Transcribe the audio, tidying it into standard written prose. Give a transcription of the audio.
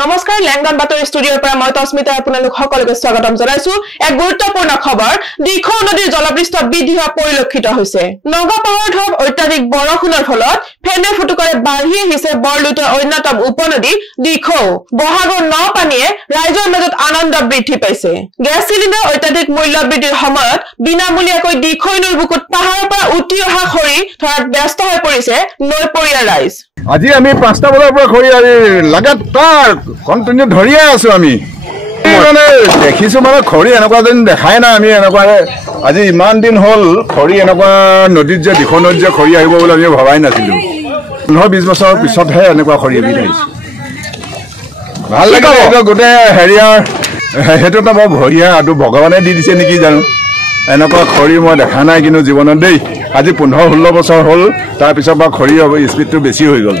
নমস্কাৰ লেংগন বাতৰি ষ্টুডিঅ'ৰ পৰা মই তস্মিতা আপোনালোক সকলোকে স্বাগতম জনাইছো এক গুৰুত্বপূৰ্ণ খবৰ দিখৌ নদীৰ জলপৃষ্ঠ বৃদ্ধি হোৱা পৰিলক্ষিত হৈছে নগা পাহাৰত হোৱা অত্যাধিক বৰষুণৰ ফলত ফেনে ফুটুকৰে বাঢ়ি আহিছে বৰলুইতৰ অন্যতম উপনদী দিখৌ বহাগৰ ন পানীয়ে ৰাইজৰ মাজত আনন্দ বৃদ্ধি পাইছে গেছ চিলিণ্ডাৰ অত্যাধিক মূল্য বৃদ্ধিৰ সময়ত বিনামূলীয়াকৈ দিখৌ নৈৰ বুকুত পাহাৰৰ পৰা উঠি অহা খৰি ধৰাত ব্যস্ত হৈ পৰিছে নৈপৰীয়া ৰাইজ আজি আমি 5টা বজাৰ পৰা খৰি আজি লাগাতাৰ কন্টিনিউ ধৰিয়ে আছো আমি মানে দেখিছো মানে খৰি এনেকুৱা যেন দেখাই না আমি এনেকুৱা আজি ইমান দিন হল খৰি এনেকুৱা নদীত যে দিখৌ নদীত যে খৰি আহিব বুলি আমি ভবাই নাছিলো 15-20 বছৰৰ পিছতহে এনেকুৱা খৰি এবিধ আহিছে ভাল লাগে গোটেই হেৰিয়াৰ সেইটো এটা বৰ ভৰিয়া আৰু ভগৱানে দি দিছে নেকি জানো এনেকুৱা খৰি মই দেখা নাই কিন্তু জীৱনত দেই আজি 15-16 বছৰ হল তাৰ পিছৰ পৰা খৰি স্পীডটো বেছি হৈ গ'ল